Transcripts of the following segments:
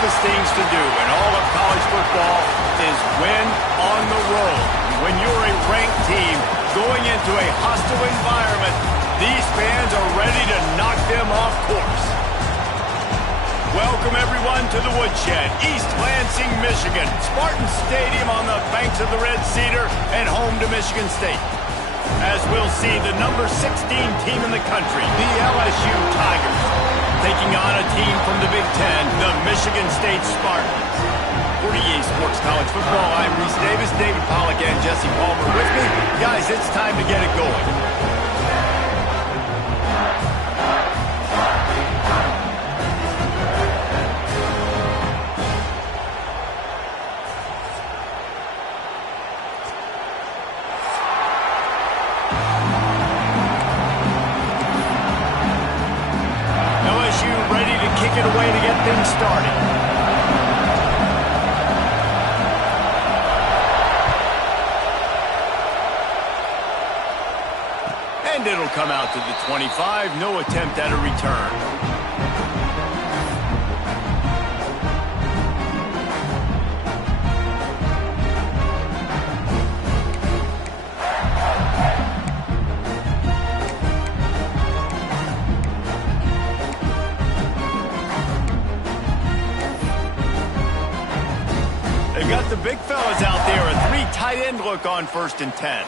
toughest things to do in all of college football is win on the road. When you're a ranked team going into a hostile environment, these fans are ready to knock them off course. Welcome, everyone, to the Woodshed, East Lansing, Michigan. Spartan Stadium on the banks of the Red Cedar and home to Michigan State. As we'll see the number 16 team in the country, the LSU Tigers, taking on a team from the Big Ten, the Michigan State Spartans. For EA Sports College Football, I'm Reese Davis, David Pollack, and Jesse Palmer with me. Guys, it's time to get it going. Kick it away to get things started. And it'll come out to the 25. No attempt at a return. Got the big fellas out there, a 3 tight end look on 1st and 10.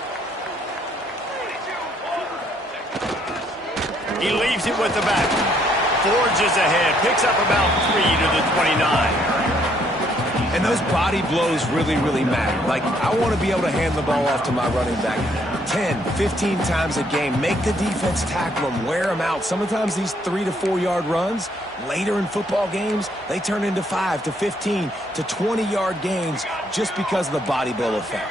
He leaves it with the back. Forges ahead, picks up about 3 to the 29. And those body blows really, really matter. Like, I want to be able to hand the ball off to my running back 10, 15 times a game. Make the defense tackle them, wear them out. Sometimes these 3 to 4 yard runs, later in football games, they turn into 5 to 15 to 20 yard gains just because of the body blow effect.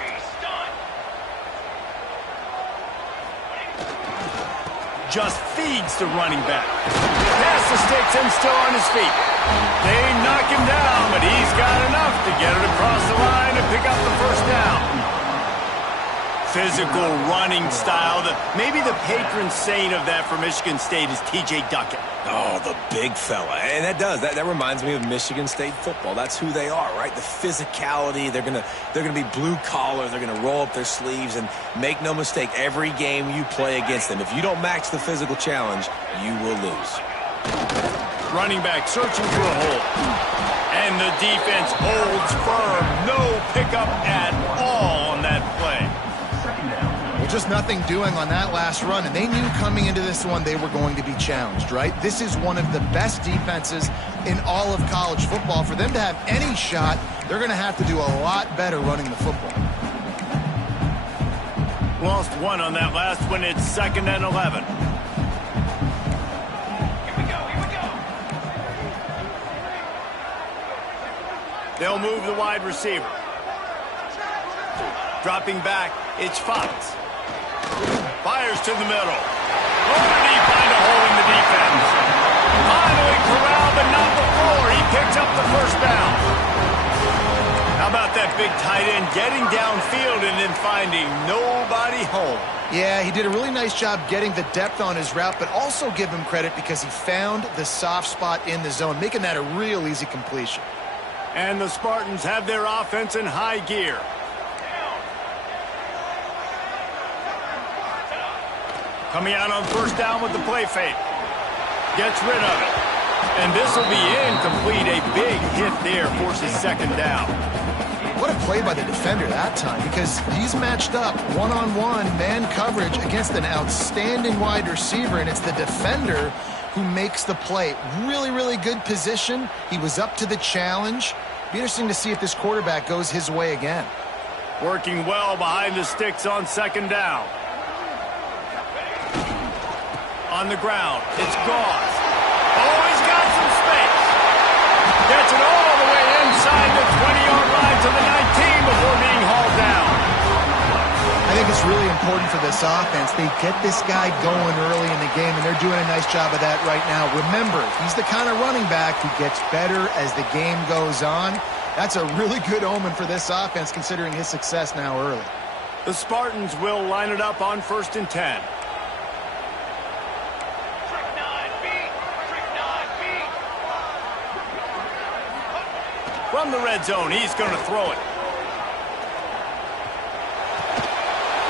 Just feeds the running back. Pass the sticks and still on his feet. They knock him down, but he's got enough to get it across the line and pick up the 1st down. Physical running style. Maybe the patron saint of that for Michigan State is T.J. Duckett. Oh, the big fella. And that reminds me of Michigan State football. That's who they are, right? The physicality. They're gonna be blue collar. They're gonna roll up their sleeves, and make no mistake, every game you play against them, if you don't match the physical challenge, you will lose. Running back searching for a hole. And the defense holds firm. No pickup at all on that play. Well, just nothing doing on that last run, and they knew coming into this one they were going to be challenged, right? This is one of the best defenses in all of college football. For them to have any shot, they're going to have to do a lot better running the football. Lost 1 on that last one. It's 2nd and 11. They'll move the wide receiver. Dropping back, it's Fox. Fires to the middle. Oh, did he find a hole in the defense? Finally corralled, but not before. He picks up the 1st down. How about that big tight end getting downfield and then finding nobody home? Yeah, he did a really nice job getting the depth on his route, but also give him credit because he found the soft spot in the zone, making that a real easy completion. And the Spartans have their offense in high gear. Coming out on 1st down with the play fake. Gets rid of it. And this will be incomplete. A big hit there forces 2nd down. What a play by the defender that time, because he's matched up one-on-one man coverage against an outstanding wide receiver, and it's the defender who makes the play. Really, really good position. He was up to the challenge. Be interesting to see if this quarterback goes his way again. Working well behind the sticks on 2nd down. On the ground, it's Gauze. Oh, he's got some space. Gets it all the way inside the 20-yard line to the 19 before being hauled down. I think it's really important for this offense. They get this guy going early in the game, and they're doing a nice job of that right now. Remember, he's the kind of running back who gets better as the game goes on. That's a really good omen for this offense, considering his success now early. The Spartans will line it up on 1st and 10. From the red zone, he's going to throw it.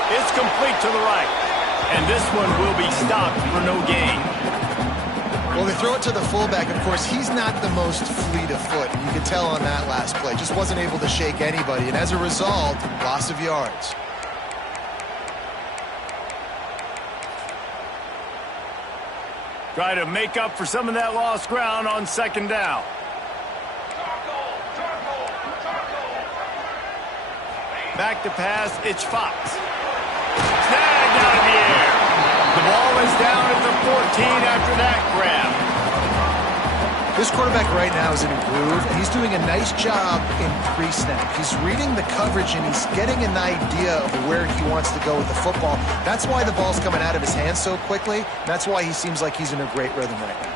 It's complete to the right. And this one will be stopped for no gain. Well, they throw it to the fullback. Of course, he's not the most fleet of foot. You could tell on that last play. Just wasn't able to shake anybody. And as a result, loss of yards. Try to make up for some of that lost ground on second down. Back to pass, it's Fox. Snagged out of the air. The ball is down at the 14 after that grab. This quarterback right now is in a groove, and he's doing a nice job in pre-snap. He's reading the coverage, and he's getting an idea of where he wants to go with the football. That's why the ball's coming out of his hands so quickly. That's why he seems like he's in a great rhythm right now.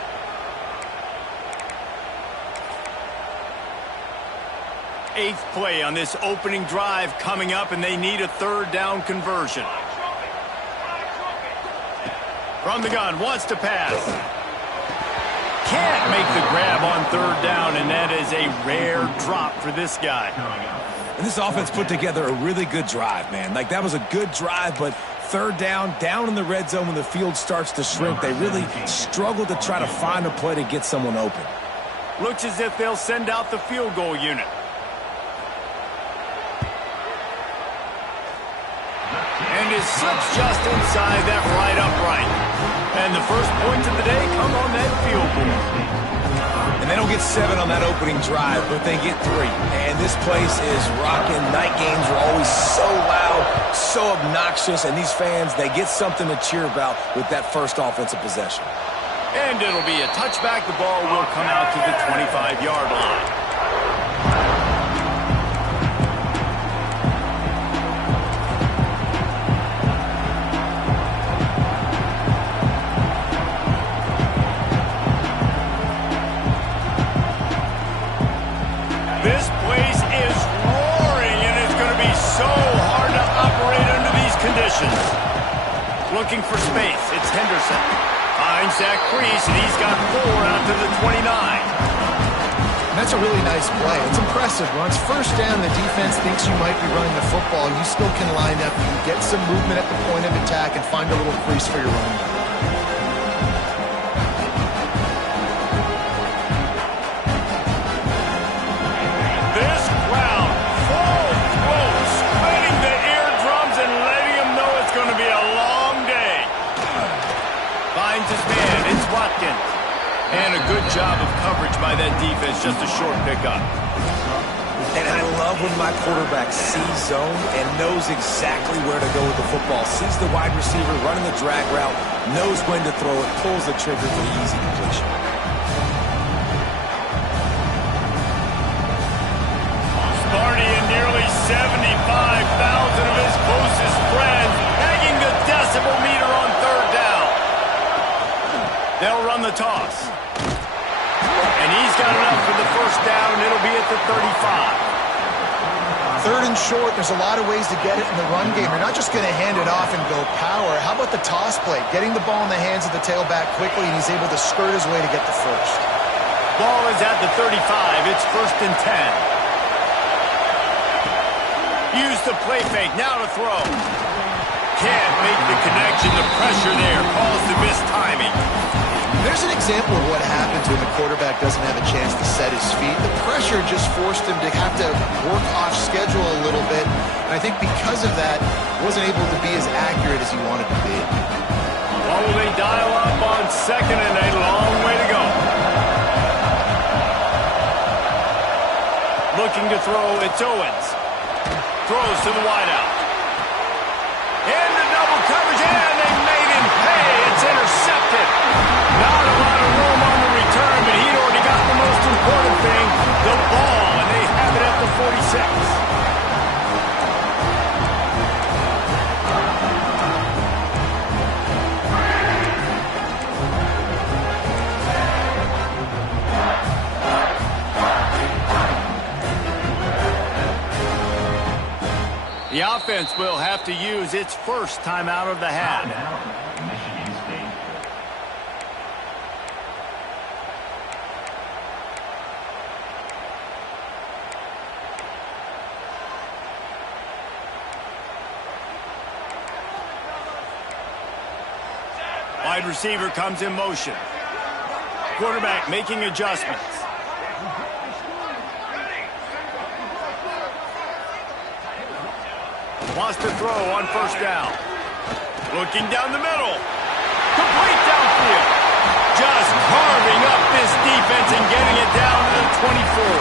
Eighth play on this opening drive coming up, and they need a third down conversion. From the gun, wants to pass. Can't make the grab on third down, and that is a rare drop for this guy. And this offense put together a really good drive, man. Like, that was a good drive, but third down in the red zone when the field starts to shrink, they really struggle to try to find a play to get someone open. Looks as if they'll send out the field goal unit. And it slips just inside that right upright. And the first points of the day come on that field goal. And they don't get 7 on that opening drive, but they get 3. And this place is rocking. Night games are always so loud, so obnoxious, and these fans, they get something to cheer about with that first offensive possession. And it'll be a touchback. The ball will come out to the 25-yard line. This place is roaring, and it's going to be so hard to operate under these conditions. Looking for space, it's Henderson. Finds Zach Priest, and he's got 4 out to the 29. And that's a really nice play. It's impressive. When it's first down, the defense thinks you might be running the football. You still can line up. You can get some movement at the point of attack and find a little crease for your running back. And a good job of coverage by that defense, just a short pickup. And I love when my quarterback sees zone and knows exactly where to go with the football. Sees the wide receiver running the drag route, knows when to throw it, pulls the trigger for the easy completion. Sparty and nearly 75,000 of his closest friends hanging the decibel meter on third down. They'll run the toss. And he's got enough for the first down, and it'll be at the 35. Third and short, there's a lot of ways to get it in the run game. You're not just going to hand it off and go power. How about the toss play? Getting the ball in the hands of the tailback quickly, and he's able to skirt his way to get the first. Ball is at the 35. It's first and 10. Use the play fake. Now to throw. Can't make the connection. The pressure there caused the missed timing. There's an example of what happens when the quarterback doesn't have a chance to set his feet. The pressure just forced him to have to work off schedule a little bit. And I think because of that, wasn't able to be as accurate as he wanted to be. Well, they dial up on second and a long way to go. Looking to throw, it's Owens. Throws to the wideout. In the double coverage, and they made him pay. It's intercepted. Not a lot of room on the return, but he'd already got the most important thing, the ball, and they have it at the 46. The offense will have to use its first timeout of the half. Wide receiver comes in motion. Quarterback making adjustments. Wants to throw on first down. Looking down the middle. Complete downfield. Just carving up this defense and getting it down to the 24.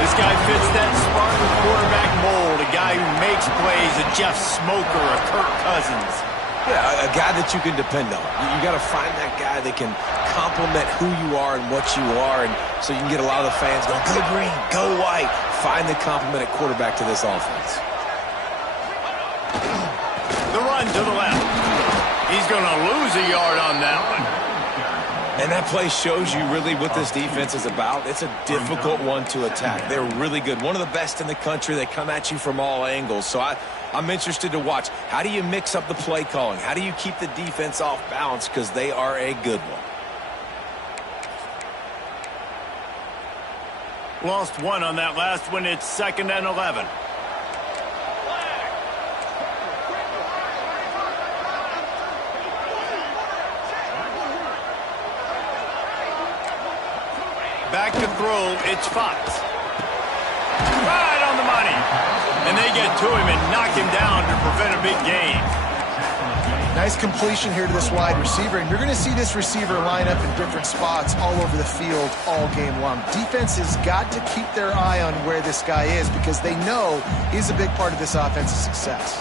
This guy fits that Spartan quarterback mold. A guy who makes plays, a Jeff Smoker, a Kirk Cousins. Yeah, a guy that you can depend on. You got to find that guy that can complement who you are and what you are, and so you can get a lot of the fans going, go green, go white. Find the complement at quarterback to this offense. The run to the left. He's going to lose a yard on that one. And that play shows you really what this defense is about. It's a difficult one to attack. They're really good. One of the best in the country. They come at you from all angles. So I'm interested to watch. How do you mix up the play calling? How do you keep the defense off balance? Because they are a good one. Lost one on that last one. It's 2nd and 11. Back to throw, it's Fox. Right on the money. And they get to him and knock him down to prevent a big gain. Nice completion here to this wide receiver, and you're going to see this receiver line up in different spots all over the field all game long. Defense has got to keep their eye on where this guy is because they know he's a big part of this offense's success.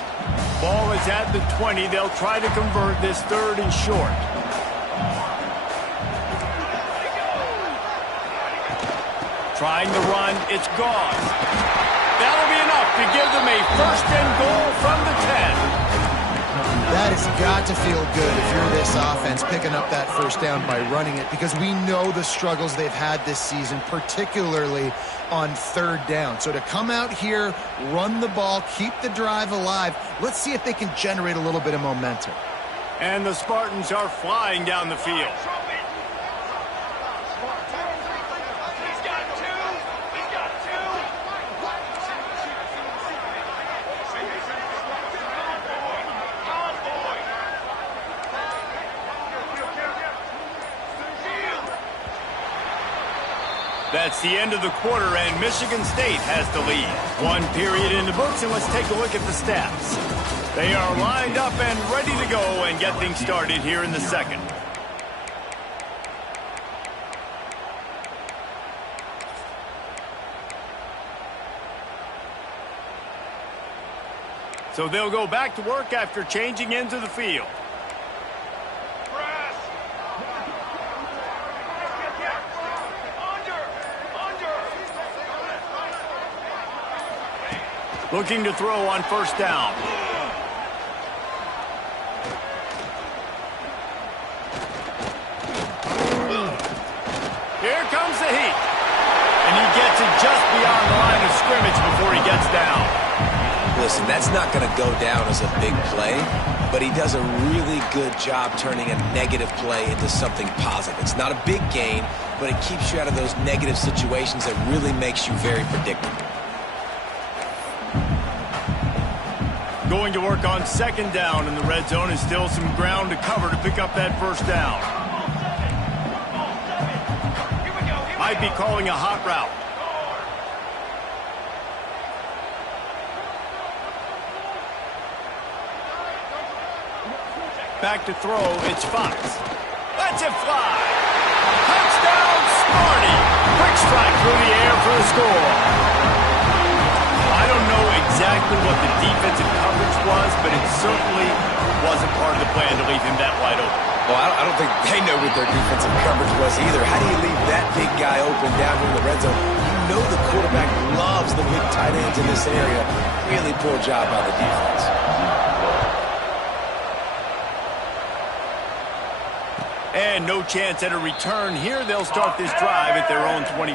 Ball is at the 20. They'll try to convert this 3rd and short. Trying to run, it's gone. That'll be enough to give them a 1st and goal from the 10. That has got to feel good if you're this offense picking up that 1st down by running it, because we know the struggles they've had this season, particularly on 3rd down. So to come out here, run the ball, keep the drive alive, let's see if they can generate a little bit of momentum. And the Spartans are flying down the field. That's the end of the quarter, and Michigan State has the lead. 1 period in the books, and let's take a look at the stats. They are lined up and ready to go and get things started here in the 2nd. So they'll go back to work after changing into the field. Looking to throw on 1st down. Here comes the heat. And he gets it just beyond the line of scrimmage before he gets down. Listen, that's not going to go down as a big play, but he does a really good job turning a negative play into something positive. It's not a big gain, but it keeps you out of those negative situations that really makes you very predictable. Going to work on 2nd down in the red zone, and still some ground to cover to pick up that 1st down. Might be calling a hot route. Back to throw, it's Fox. Lets it fly. Touchdown, Sparty. Quick strike through the air for the score. I don't know exactly what the defensive coverage was, but it certainly wasn't part of the plan to leave him that wide open. Well, I don't think they know what their defensive coverage was either. How do you leave that big guy open down here in the red zone? You know the quarterback loves the big tight ends in this area. Really poor job by the defense. And no chance at a return here. They'll start this drive at their own 25.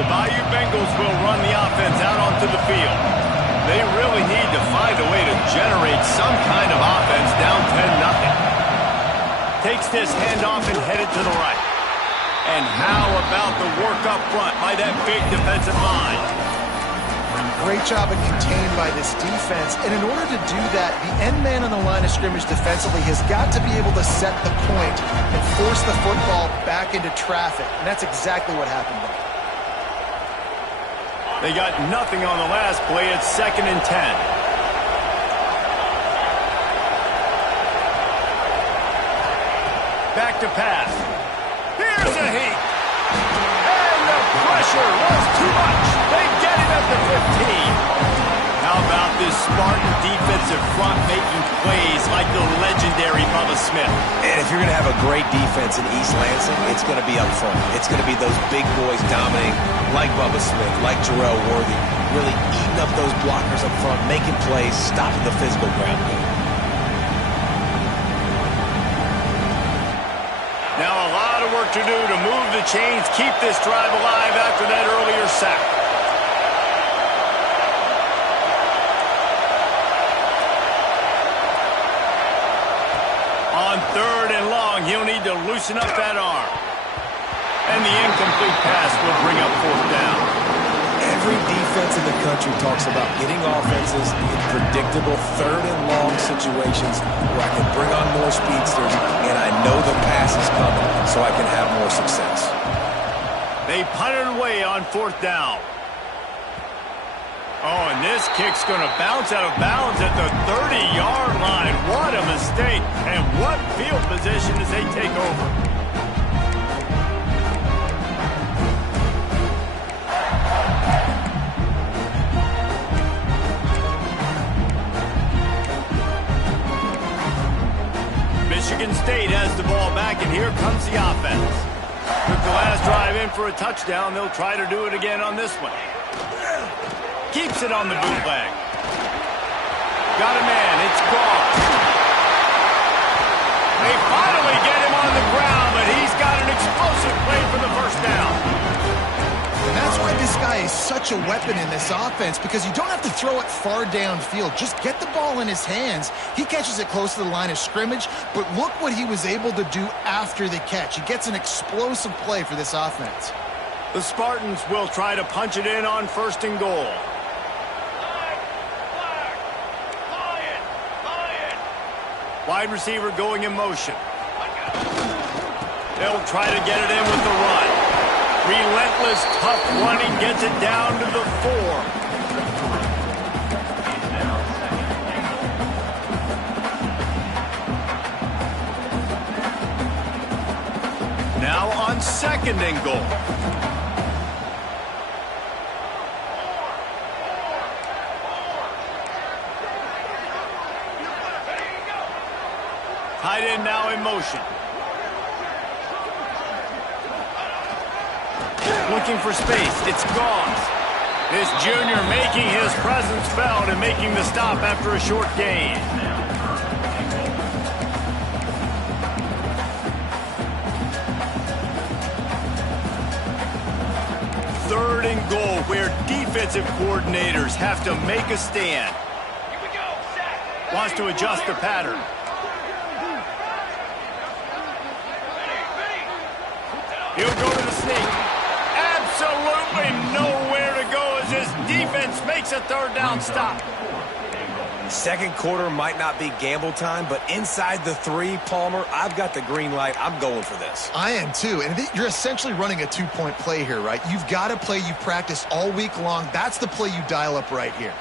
The Bayou Bengals will run the offense out onto the field. They really need to find a Takes this handoff and headed to the right. And how about the work up front by that big defensive line? Great job of contained by this defense. And in order to do that, the end man on the line of scrimmage defensively has got to be able to set the point and force the football back into traffic. And that's exactly what happened there. They got nothing on the last play. It's 2nd and 10. Back to pass. Here's a heat. And the pressure was too much. They get him at the 15. How about this Spartan defensive front making plays like the legendary Bubba Smith? And if you're going to have a great defense in East Lansing, it's going to be up front. It's going to be those big boys dominating like Bubba Smith, like Jarrell Worthy, really eating up those blockers up front, making plays, stopping the physical ground game. Now a lot of work to do to move the chains, keep this drive alive after that earlier sack. On 3rd and long, he'll need to loosen up that arm. And the incomplete pass will bring up 4th down. Every defense in the country talks about getting offenses in predictable 3rd and long situations where I can bring on more speedsters and I know the pass is coming so I can have more success. They punted away on 4th down. Oh, and this kick's going to bounce out of bounds at the 30-yard line. What a mistake. And what field position as they take over. Michigan State has the ball back, and here comes the offense. Took the last drive in for a touchdown. They'll try to do it again on this one. Keeps it on the bootleg. Got a man. It's gone. They finally get him on the ground, but he's got an explosive play for the 1st down. And that's why this guy is such a weapon in this offense, because you don't have to throw it far downfield. Just get the ball in his hands. He catches it close to the line of scrimmage, but look what he was able to do after the catch. He gets an explosive play for this offense. The Spartans will try to punch it in on 1st and goal. Wide receiver going in motion. They'll try to get it in with the run. Relentless, tough running gets it down to the 4. Now on 2nd and goal. Tight end now in motion. Looking for space. It's Goss. This junior making his presence felt and making the stop after a short gain. Third and goal, where defensive coordinators have to make a stand. Wants to adjust the pattern. He'll go to the sneak. Absolutely nowhere to go as his defense makes a 3rd down stop. 2nd quarter might not be gamble time, but inside the 3, Palmer, I've got the green light. I'm going for this. I am too, and you're essentially running a 2-point play here, right? You've got a play you practiced all week long. That's the play you dial up right here.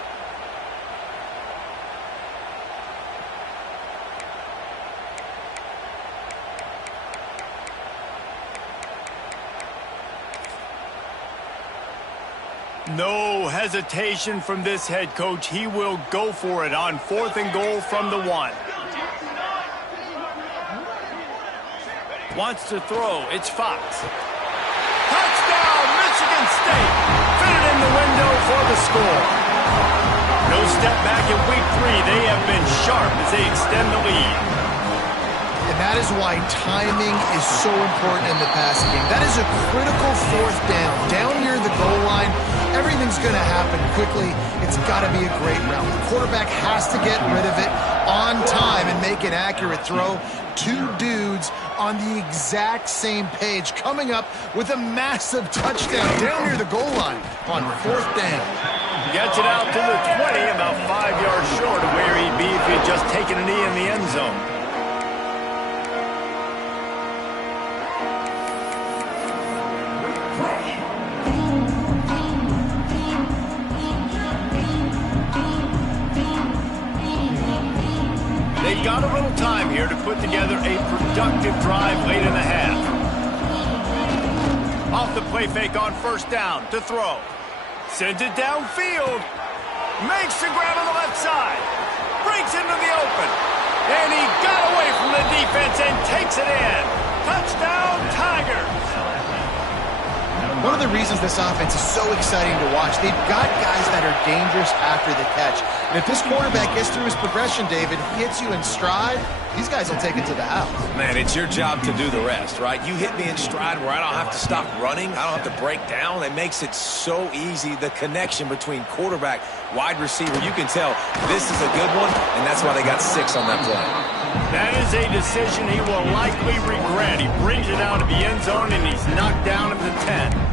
No hesitation from this head coach. He will go for it on 4th and goal from the 1. Wants to throw. It's Fox. Touchdown, Michigan State. Fitted in the window for the score. No step back in week 3. They have been sharp as they extend the lead. And that is why timing is so important in the passing game. That is a critical 4th down. Down near the goal line, everything's going to happen quickly. It's got to be a great route. The quarterback has to get rid of it on time and make an accurate throw. two dudes on the exact same page, coming up with a massive touchdown down near the goal line on 4th down. Gets it out to the 20, about 5 yards short of where he'd be if he had just taken a knee in the end zone. They've got a little time here to put together a productive drive late in the half. Off the play fake on 1st down to throw. Sends it downfield. Makes the grab on the left side. Breaks into the open. And he got away from the defense and takes it in. Touchdown, Tigers. One of the reasons this offense is so exciting to watch, they've got guys that are dangerous after the catch. And if this quarterback gets through his progression, David, hits you in stride, these guys will take it to the house. Man, it's your job to do the rest, right? You hit me in stride where I don't have to stop running. I don't have to break down. It makes it so easy. The connection between quarterback, wide receiver, you can tell this is a good one, and that's why they got 6 on that play. That is a decision he will likely regret. He brings it out of the end zone, and he's knocked down at the 10.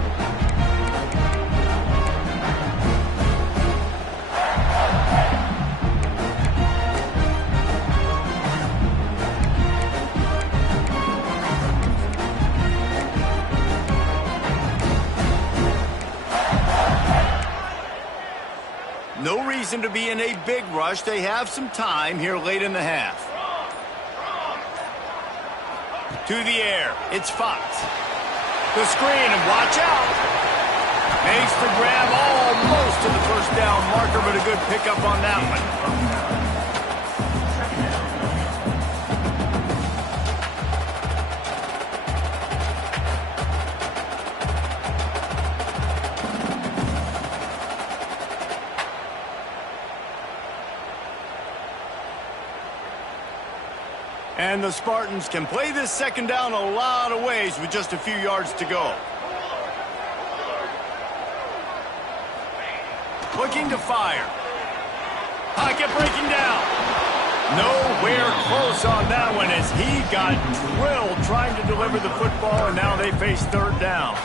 No reason to be in a big rush. They have some time here late in the half. To the air, it's Fox. The screen, and watch out. Makes the grab almost to the 1st down marker, but a good pickup on that one. And the Spartans can play this 2nd down a lot of ways with just a few yards to go. Looking to fire. Pocket breaking down. Nowhere close on that one as he got drilled trying to deliver the football, and now they face 3rd down.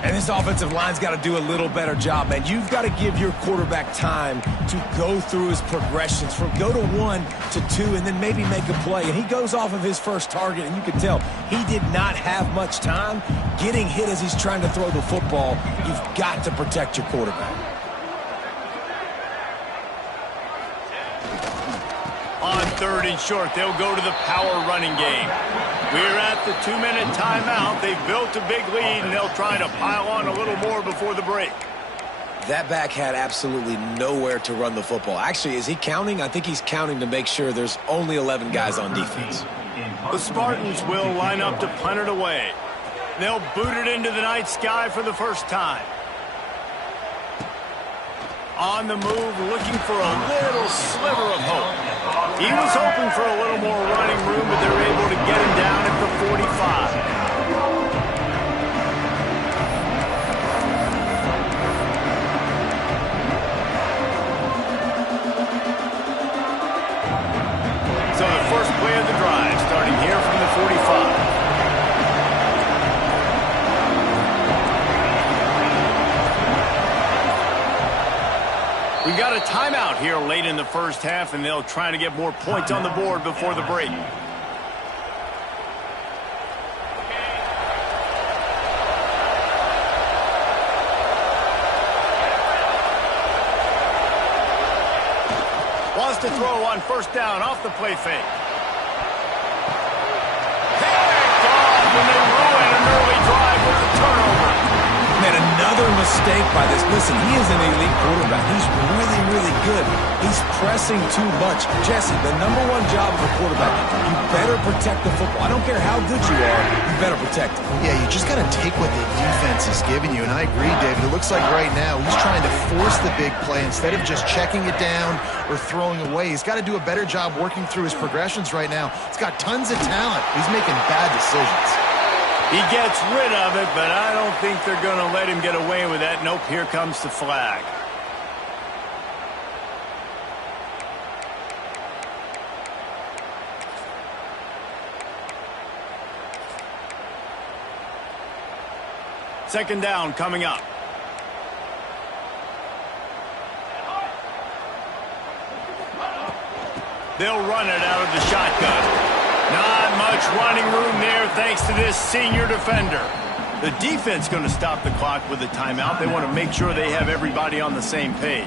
And this offensive line's got to do a little better job, man. You've got to give your quarterback time to go through his progressions from go to 1 to 2 and then maybe make a play. And he goes off of his first target, and you can tell he did not have much time getting hit as he's trying to throw the football. You've got to protect your quarterback. On 3rd and short, they'll go to the power running game. We're at the 2-minute timeout. They've built a big lead, and they'll try to pile on a little more before the break. That back had absolutely nowhere to run the football. Actually, is he counting? I think he's counting to make sure there's only 11 guys on defense. The Spartans will line up to punt it away. They'll boot it into the night sky for the first time. On the move, looking for a little sliver of hope. He was hoping for a little more running room, but they're able to get him down at the 45. So the first play of the drive, starting here from the 45. We've got a timeout here late in the first half, and they'll try to get more points on the board before the break. Wants to throw on 1st down off the play fake. Picked off, and they ruin an early drive with a turnover. Man, another mistake by this. Listen, he is an elite quarterback. He's really, really good. He's pressing too much. Jesse, the #1 job of a quarterback, you better protect the football. I don't care how good you are, you better protect it. Yeah, you just got to take what the defense is giving you. And I agree, David. It looks like right now he's trying to force the big play instead of just checking it down or throwing away. He's got to do a better job working through his progressions right now. He's got tons of talent. He's making bad decisions. He gets rid of it, but I don't think they're going to let him get away with that. Nope, here comes the flag. Second down coming up. They'll run it out of the shotgun. Not much running room there thanks to this senior defender. The defense going to stop the clock with a timeout. They want to make sure they have everybody on the same page.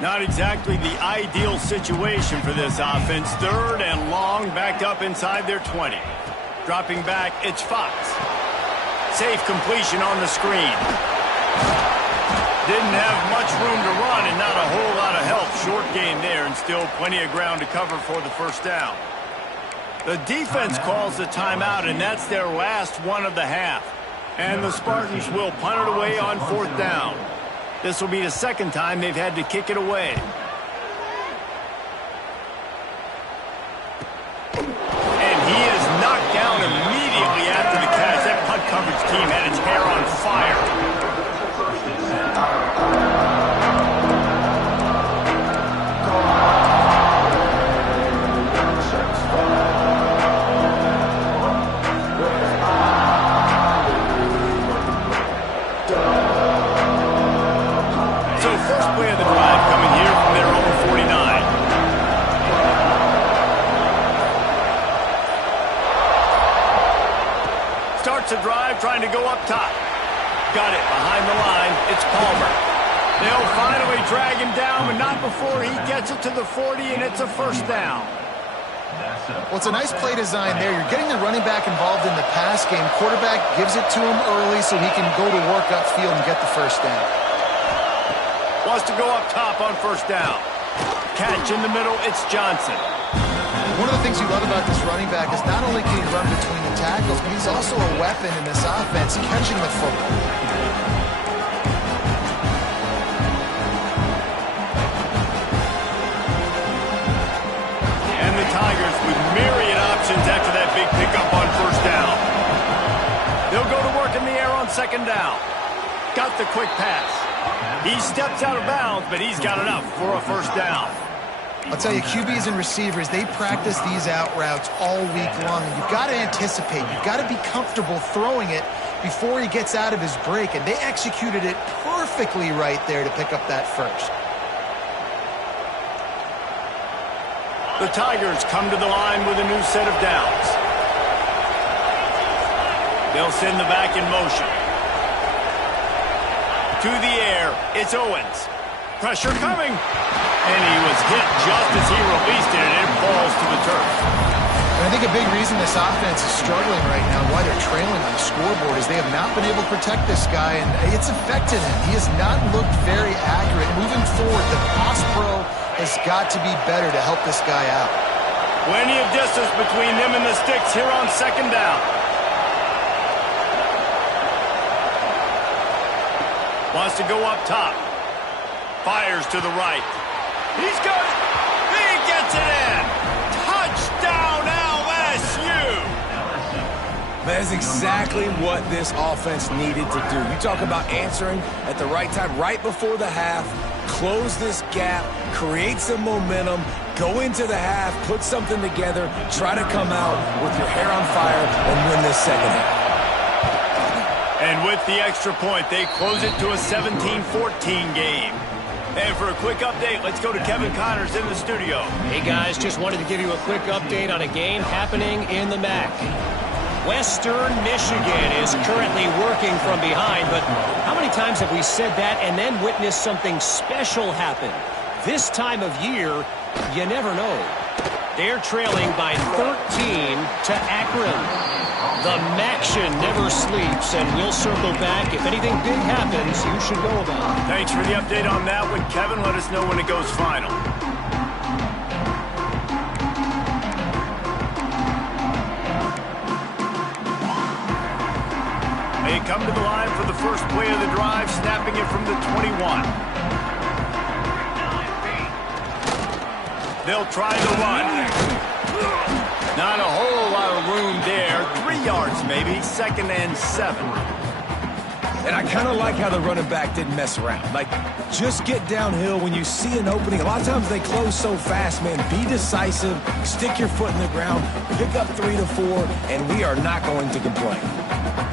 Not exactly the ideal situation for this offense. Third and long, backed up inside their 20. Dropping back, it's Fox. Safe completion on the screen. Didn't have much room to run and not a whole lot of help. Short game there and still plenty of ground to cover for the first down. The defense calls the timeout, and that's their last one of the half. And the Spartans will punt it away on fourth down. This will be the second time they've had to kick it away. And he is knocked down immediately after the catch. That punt coverage team had its hair on fire. A drive trying to go up top. Got it behind the line. It's Palmer. They'll finally drag him down, but not before he gets it to the 40, and it's a first down. Well, it's a nice play design there. You're getting the running back involved in the pass game. Quarterback gives it to him early so he can go to work upfield and get the first down. Wants to go up top on first down. Catch in the middle. It's Johnson. One of the things you love about this running back is not only can he run between the tackles, but he's also a weapon in this offense, catching the football. And the Tigers with myriad options after that big pickup on first down. They'll go to work in the air on second down. Got the quick pass. He steps out of bounds, but he's got enough for a first down. I'll tell you, QBs and receivers, they practice these out routes all week long. And you've got to anticipate. You've got to be comfortable throwing it before he gets out of his break. And they executed it perfectly right there to pick up that first. The Tigers come to the line with a new set of downs. They'll send the back in motion. To the air, it's Owens. Pressure coming. And he was hit just as he released it, and it falls to the turf. And I think a big reason this offense is struggling right now, why they're trailing on the scoreboard, is they have not been able to protect this guy, and it's affected him. He has not looked very accurate. Moving forward, the pass pro has got to be better to help this guy out. Plenty of distance between them and the sticks here on second down. Wants to go up top. Fires to the right. He's got it. He gets it in. Touchdown, LSU. That's exactly what this offense needed to do. You talk about answering at the right time, right before the half, close this gap, create some momentum, go into the half, put something together, try to come out with your hair on fire and win this second half. And with the extra point, they close it to a 17-14 game. And for a quick update, let's go to Kevin Connors in the studio. Hey, guys, just wanted to give you a quick update on a game happening in the MAC. Western Michigan is currently working from behind, but how many times have we said that and then witnessed something special happen? This time of year, you never know. They're trailing by 13 to Akron. The Maction never sleeps, and we'll circle back. If anything big happens, you should know about it. Thanks for the update on that one, Kevin. Let us know when it goes final. They come to the line for the first play of the drive, snapping it from the 21. They'll try the run. Not a whole lot of room there. 3 yards maybe. 2nd and 7. And I kind of like how the running back didn't mess around. Like, just get downhill when you see an opening. A lot of times they close so fast, man. Be decisive, stick your foot in the ground, pick up 3 to 4, and we are not going to complain.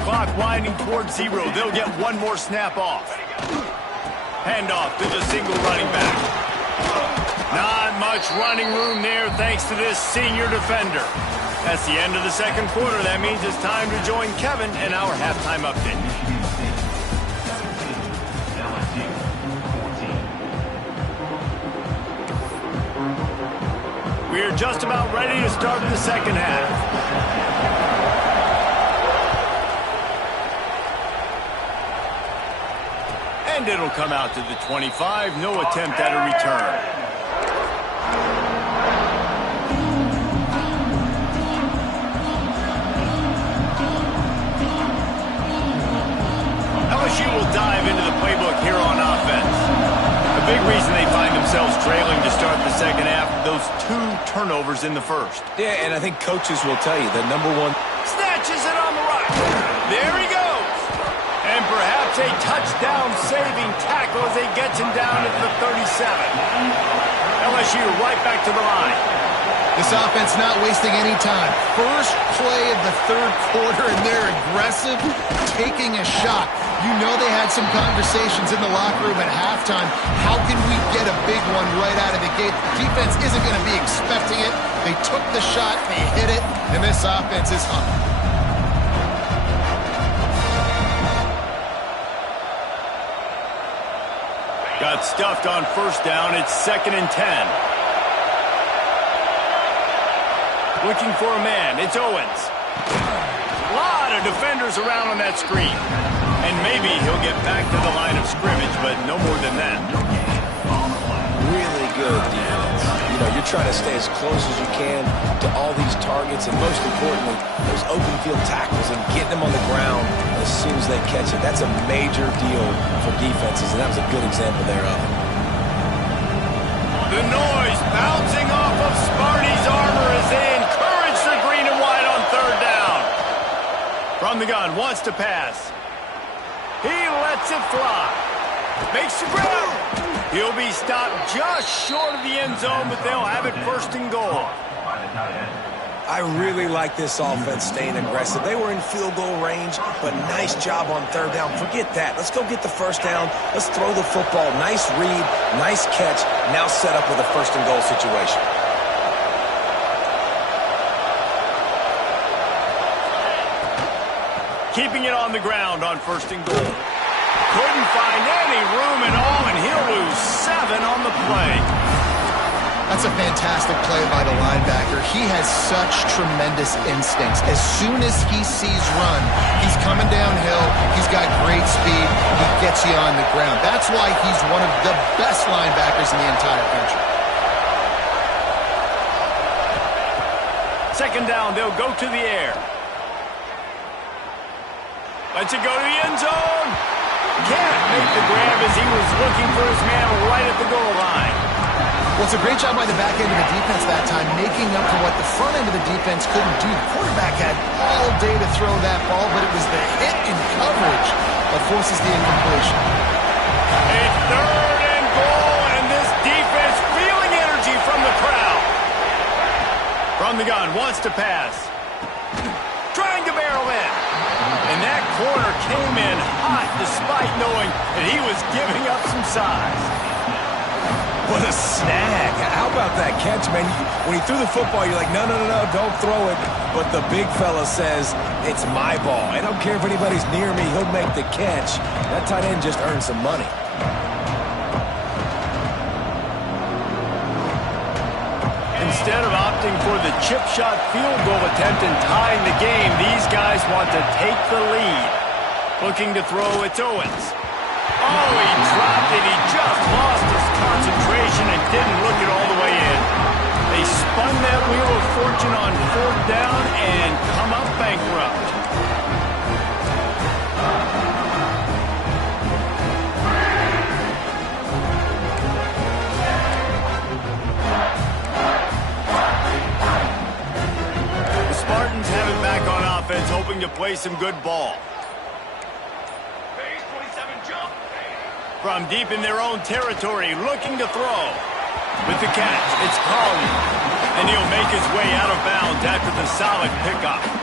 Clock winding towards 0. They'll get one more snap off. Handoff to the single running back. Not much running room there thanks to this senior defender. That's the end of the second quarter. That means it's time to join Kevin in our halftime update. We're just about ready to start the second half. And it'll come out to the 25. No attempt at a return. LSU will dive into the playbook here on offense. A big reason they find themselves trailing to start the second half, those 2 turnovers in the first. Yeah, and I think coaches will tell you that number one. Snatches it on the right. There he goes. And perhaps a touchdown-saving tackle as he gets him down at the 37. LSU right back to the line. This offense not wasting any time. First play of the third quarter, and they're aggressive, taking a shot. You know they had some conversations in the locker room at halftime. How can we get a big one right out of the gate? The defense isn't going to be expecting it. They took the shot, they hit it, and this offense is humming. Got stuffed on first down. It's 2nd and 10. Looking for a man. It's Owens. A lot of defenders around on that screen. And maybe he'll get back to the line of scrimmage, but no more than that. Really good defense. You know, you're trying to stay as close as you can to all these targets, and most importantly, those open field tackles and getting them on the ground as soon as they catch it. That's a major deal for defenses, and that was a good example thereof. The noise bouncing off of Sparty's armor as they encourage the green and white on third down. From the gun, wants to pass. He lets it fly. Makes the grab. He'll be stopped just short of the end zone, but they'll have it 1st and goal. I really like this offense staying aggressive. They were in field goal range, but nice job on third down. Forget that. Let's go get the first down. Let's throw the football. Nice read, nice catch. Now set up with a 1st and goal situation. Keeping it on the ground on 1st and goal. Couldn't find any room at all, and he'll lose 7 on the play. That's a fantastic play by the linebacker. He has such tremendous instincts. As soon as he sees run, he's coming downhill. He's got great speed. He gets you on the ground. That's why he's one of the best linebackers in the entire country. 2nd down, they'll go to the air. Lets it go to the end zone. Can't make the grab as he was looking for his man right at the goal line. Well, it's a great job by the back end of the defense that time, making up for what the front end of the defense couldn't do. The quarterback had all day to throw that ball, but it was the hit in coverage that forces the incompletion. It's 3rd and goal, and this defense feeling energy from the crowd. From the gun, wants to pass. Trying to barrel in. And that corner came in hot despite knowing that he was giving up some size. What a snag. How about that catch, man? When he threw the football, you're like, no, don't throw it. But the big fella says, it's my ball. I don't care if anybody's near me. He'll make the catch. That tight end just earned some money. Instead of opting for the chip shot field goal attempt and tying the game, these guys want to take the lead. Looking to throw, it's Owens. Oh, he dropped it. He just lost his concentration and didn't look it all the way in. They spun that wheel of fortune on 4th down and come up bankrupt. Spartans have it back on offense, hoping to play some good ball. From deep in their own territory, looking to throw. With the catch, it's Collier. And he'll make his way out of bounds after the solid pickup.